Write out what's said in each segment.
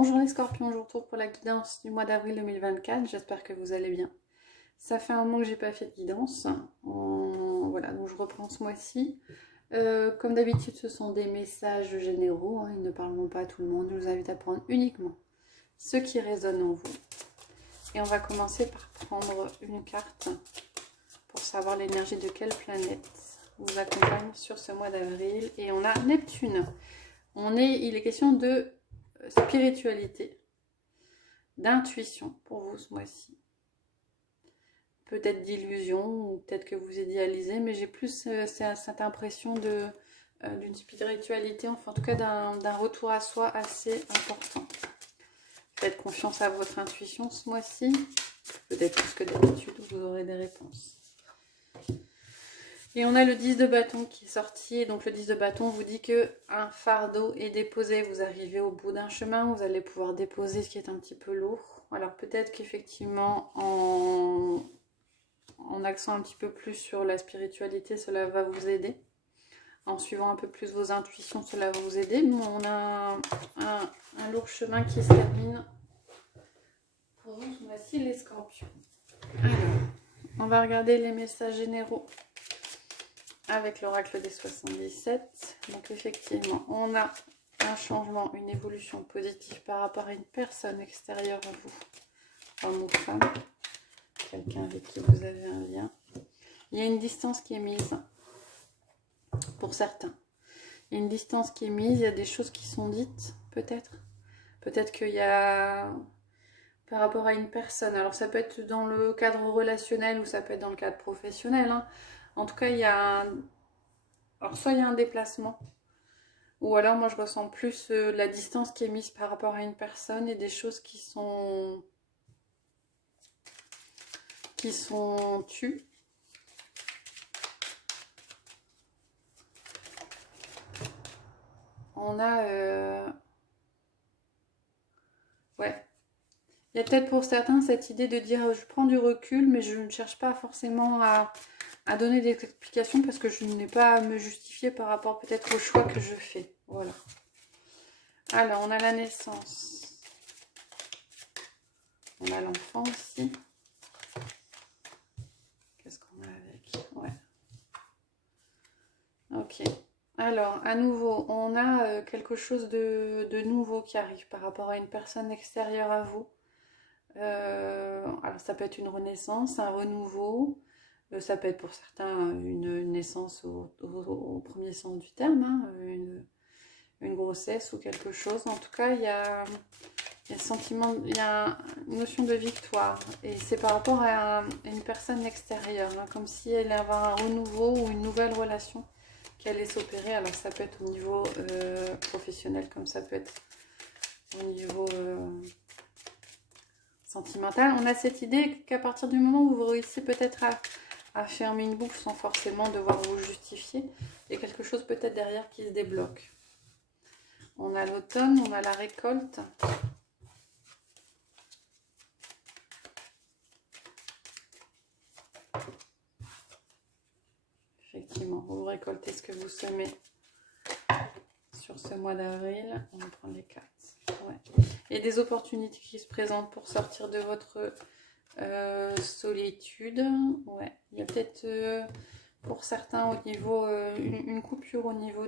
Bonjour les scorpions, je vous retrouve pour la guidance du mois d'avril 2024, j'espère que vous allez bien. Ça fait un moment que j'ai pas fait de guidance, voilà, donc je reprends ce mois-ci. Comme d'habitude, ce sont des messages généraux, ils ne parleront pas à tout le monde, je vous invite à prendre uniquement ce qui résonne en vous. Et on va commencer par prendre une carte pour savoir l'énergie de quelle planète vous accompagne sur ce mois d'avril. Et on a Neptune. Il est question de spiritualité, d'intuition pour vous ce mois-ci. Peut-être d'illusion, ou peut-être que vous idéalisez, mais j'ai plus cette impression d'une spiritualité, enfin en tout cas d'un retour à soi assez important. Faites confiance à votre intuition ce mois-ci, peut-être plus que d'habitude, vous aurez des réponses. Et on a le 10 de bâton qui est sorti, et donc le 10 de bâton vous dit que un fardeau est déposé, vous arrivez au bout d'un chemin, vous allez pouvoir déposer ce qui est un petit peu lourd. Alors peut-être qu'effectivement en accent un petit peu plus sur la spiritualité, cela va vous aider. En suivant un peu plus vos intuitions, cela va vous aider. Mais on a un lourd chemin qui se termine pour vous ce mois-ci les scorpions. Alors, on va regarder les messages généraux avec l'oracle des 77. Donc effectivement, on a un changement, une évolution positive par rapport à une personne extérieure à vous, homme ou femme, quelqu'un avec qui vous avez un lien. Il y a une distance qui est mise pour certains. Il y a une distance qui est mise, il y a des choses qui sont dites, peut-être. Peut-être qu'il y a par rapport à une personne. Alors ça peut être dans le cadre relationnel ou ça peut être dans le cadre professionnel. En tout cas, il y a alors soit il y a un déplacement, ou alors moi je ressens plus la distance qui est mise par rapport à une personne et des choses qui sont tues. On a ouais. Il y a peut-être pour certains cette idée de dire je prends du recul, mais je ne cherche pas forcément à donner des explications parce que je n'ai pas à me justifier par rapport peut-être au choix que je fais. Voilà. Alors, on a la naissance. On a l'enfant aussi. Qu'est-ce qu'on a avec? Ouais. Ok. Alors, à nouveau, on a quelque chose de nouveau qui arrive par rapport à une personne extérieure à vous. Alors, ça peut être une renaissance, un renouveau. Ça peut être pour certains une naissance au premier sens du terme, une grossesse ou quelque chose. En tout cas, il y a sentiment, il y a une notion de victoire. Et c'est par rapport à une personne extérieure, comme si elle avait un renouveau ou une nouvelle relation qui allait s'opérer. Alors ça peut être au niveau professionnel, comme ça peut être au niveau sentimental. On a cette idée qu'à partir du moment où vous réussissez peut-être à fermer une boucle sans forcément devoir vous justifier, il y a quelque chose peut-être derrière qui se débloque. On a l'automne, on a la récolte. Effectivement, vous récoltez ce que vous semez sur ce mois d'avril. On va prendre les cartes. Ouais. Et des opportunités qui se présentent pour sortir de votre solitude. Ouais. Il y a peut-être pour certains au niveau une coupure au niveau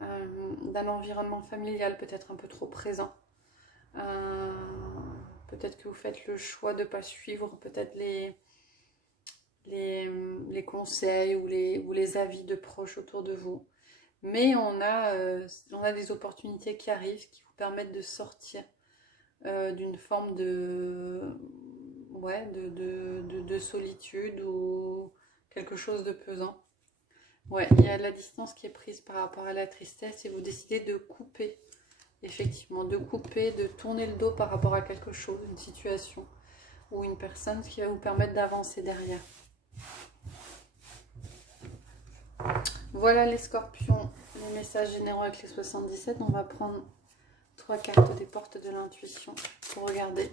d'un environnement familial peut-être un peu trop présent. Peut-être que vous faites le choix de ne pas suivre peut-être les conseils ou les avis de proches autour de vous. Mais on a des opportunités qui arrivent qui vous permettent de sortir d'une forme de solitude ou quelque chose de pesant. Ouais, il y a la distance qui est prise par rapport à la tristesse et vous décidez de couper, effectivement, de tourner le dos par rapport à quelque chose, une situation ou une personne qui va vous permettre d'avancer derrière. Voilà les scorpions, les messages généraux avec les 77. On va prendre 3 cartes des portes de l'intuition pour regarder.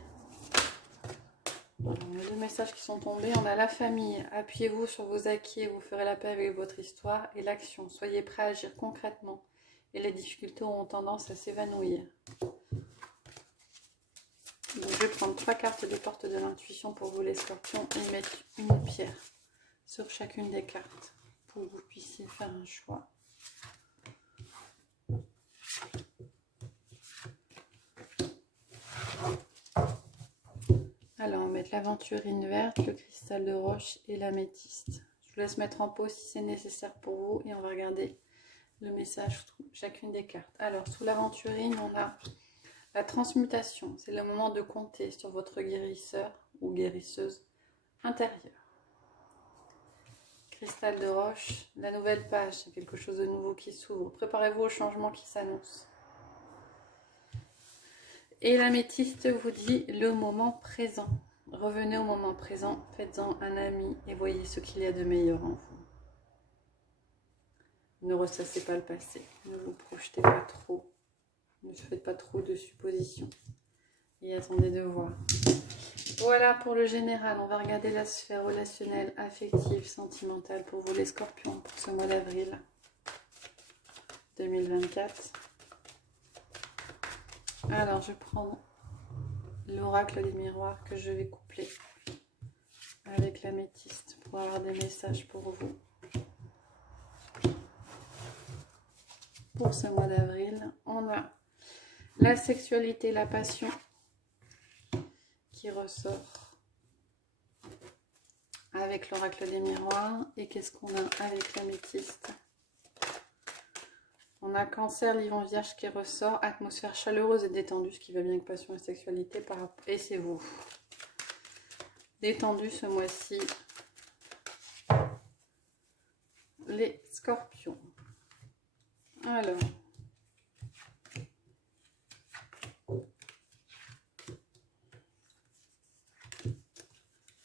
Voilà, on a 2 messages qui sont tombés. On a la famille. Appuyez-vous sur vos acquis et vous ferez la paix avec votre histoire. Et l'action. Soyez prêts à agir concrètement et les difficultés auront tendance à s'évanouir. prendre 3 cartes des portes de l'intuition pour vous les scorpions et mettre une pierre sur chacune des cartes pour que vous puissiez faire un choix. Alors, on va mettre l'aventurine verte, le cristal de roche et l'améthyste. Je vous laisse mettre en pause si c'est nécessaire pour vous et on va regarder le message sous chacune des cartes. Alors, sous l'aventurine, on a la transmutation. C'est le moment de compter sur votre guérisseur ou guérisseuse intérieure. Cristal de roche, la nouvelle page, quelque chose de nouveau qui s'ouvre. Préparez-vous au changement qui s'annonce. Et l'améthyste vous dit le moment présent. Revenez au moment présent, faites-en un ami et voyez ce qu'il y a de meilleur en vous. Ne ressassez pas le passé, ne vous projetez pas trop, ne faites pas trop de suppositions et attendez de voir. Voilà pour le général, on va regarder la sphère relationnelle, affective, sentimentale pour vous les scorpions pour ce mois d'avril 2024. Alors, je prends l'oracle des miroirs que je vais coupler avec l'améthyste pour avoir des messages pour vous. Pour ce mois d'avril, on a la sexualité, la passion qui ressort avec l'oracle des miroirs. Et qu'est-ce qu'on a avec l'améthyste? On a Cancer, Lion, Vierge qui ressort, atmosphère chaleureuse et détendue, ce qui va bien avec passion et sexualité, et c'est vous. Détendu ce mois-ci, les scorpions. Alors,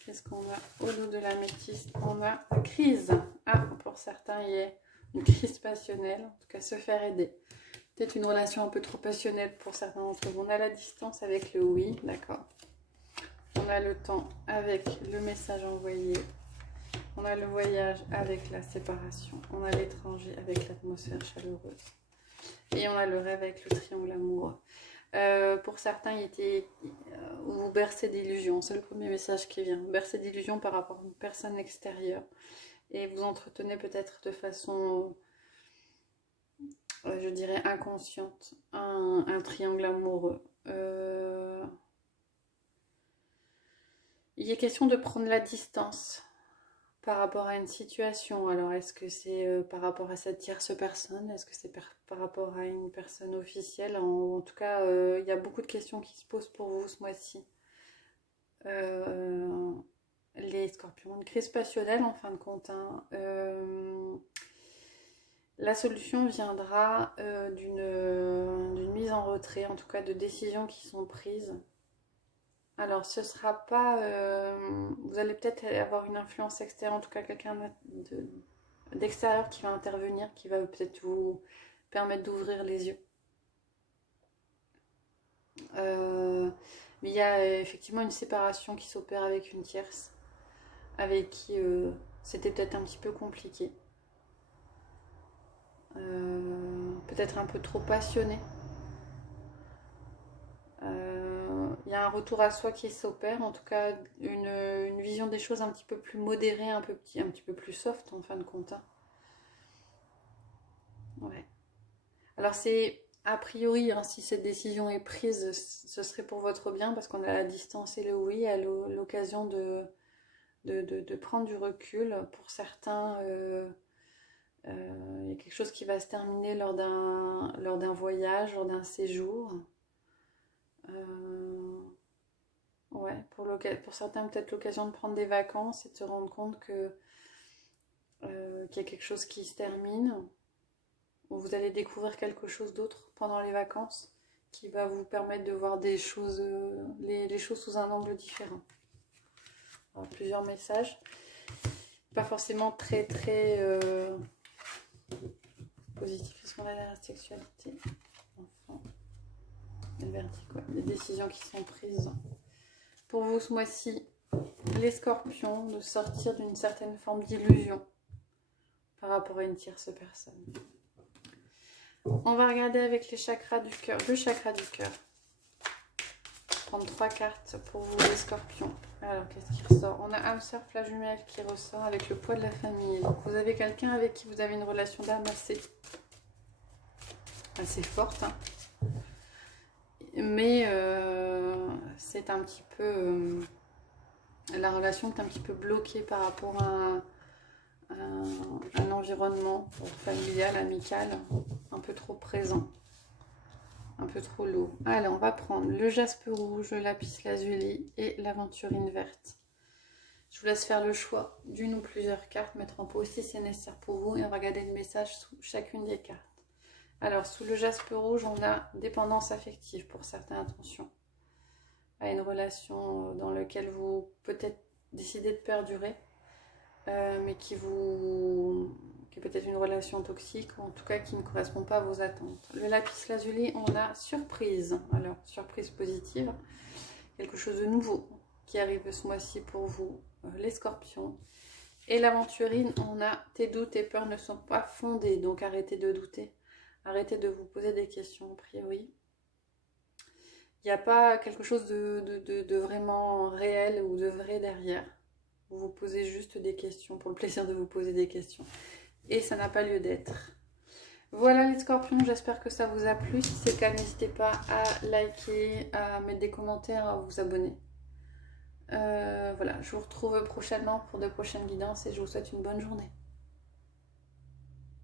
qu'est-ce qu'on a au dos de l'améthyste? On a crise. Ah, pour certains, il y a une crise passionnelle, en tout cas se faire aider. Peut-être une relation un peu trop passionnelle pour certains d'entre vous. On a la distance avec le oui, d'accord. On a le temps avec le message envoyé. On a le voyage avec la séparation. On a l'étranger avec l'atmosphère chaleureuse. Et on a le rêve avec le triangle amoureux. Pour certains, il était vous bercez d'illusions. C'est le premier message qui vient. Vous bercez d'illusions par rapport à une personne extérieure. Et vous entretenez peut-être de façon, je dirais, inconsciente, un triangle amoureux. Il est question de prendre la distance par rapport à une situation. Alors, est-ce que c'est par rapport à cette tierce personne? Est-ce que c'est par rapport à une personne officielle? En tout cas, il y a beaucoup de questions qui se posent pour vous ce mois-ci. Les scorpions, une crise passionnelle en fin de compte. Hein. La solution viendra d'une mise en retrait, en tout cas de décisions qui sont prises. Alors, ce sera pas... vous allez peut-être avoir une influence extérieure, en tout cas quelqu'un d'extérieur qui va intervenir, qui va peut-être vous permettre d'ouvrir les yeux. Mais il y a effectivement une séparation qui s'opère avec une tierce, avec qui c'était peut-être un petit peu compliqué. Peut-être un peu trop passionné. Il y a un retour à soi qui s'opère, en tout cas une vision des choses un petit peu plus modérée, un petit peu plus soft en fin de compte. Hein. Ouais. Alors c'est a priori, hein, si cette décision est prise, ce serait pour votre bien parce qu'on a la distance et le oui, à l'occasion de prendre du recul. Pour certains, il y a quelque chose qui va se terminer lors d'un voyage, lors d'un séjour. Ouais, pour certains, peut-être l'occasion de prendre des vacances et de se rendre compte qu'il y a quelque chose qui se termine, où vous allez découvrir quelque chose d'autre pendant les vacances qui va vous permettre de voir des choses, les choses sous un angle différent. Alors, plusieurs messages, pas forcément très positifs. Qu'est-ce qu'on a derrière la sexualité? Enfin, le vertigo, les décisions qui sont prises. Pour vous ce mois-ci, les scorpions, de sortir d'une certaine forme d'illusion par rapport à une tierce personne. On va regarder avec les chakras du cœur, le chakra du cœur. prendre 3 cartes pour vous les scorpions. Alors, qu'est-ce qui ressort? On a âme sœur, flamme jumelle qui ressort avec le poids de la famille. Donc, vous avez quelqu'un avec qui vous avez une relation d'âme assez forte. Hein. Mais c'est un petit peu... la relation est un petit peu bloquée par rapport à un environnement familial, amical, un peu trop présent. Un peu trop lourd. Allez, on va prendre le jaspe rouge, le lapis lazuli et l'aventurine verte. Je vous laisse faire le choix d'une ou plusieurs cartes, mettre en pause si c'est nécessaire pour vous et on va regarder le message sous chacune des cartes. Alors, sous le jaspe rouge, on a dépendance affective pour certaines, attention. À une relation dans laquelle vous peut-être décidez de perdurer, mais qui est peut-être une relation toxique, ou en tout cas qui ne correspond pas à vos attentes. Le lapis lazuli, on a surprise. Alors, surprise positive, quelque chose de nouveau qui arrive ce mois-ci pour vous, les scorpions. Et l'aventurine, on a tes doutes et peurs ne sont pas fondés, donc arrêtez de douter. Arrêtez de vous poser des questions, a priori. Il n'y a pas quelque chose de vraiment réel ou de vrai derrière. Vous vous posez juste des questions pour le plaisir de vous poser des questions. Et ça n'a pas lieu d'être. Voilà les scorpions, j'espère que ça vous a plu. Si c'est le cas, n'hésitez pas à liker, à mettre des commentaires, à vous abonner. Voilà, je vous retrouve prochainement pour de prochaines guidances et je vous souhaite une bonne journée.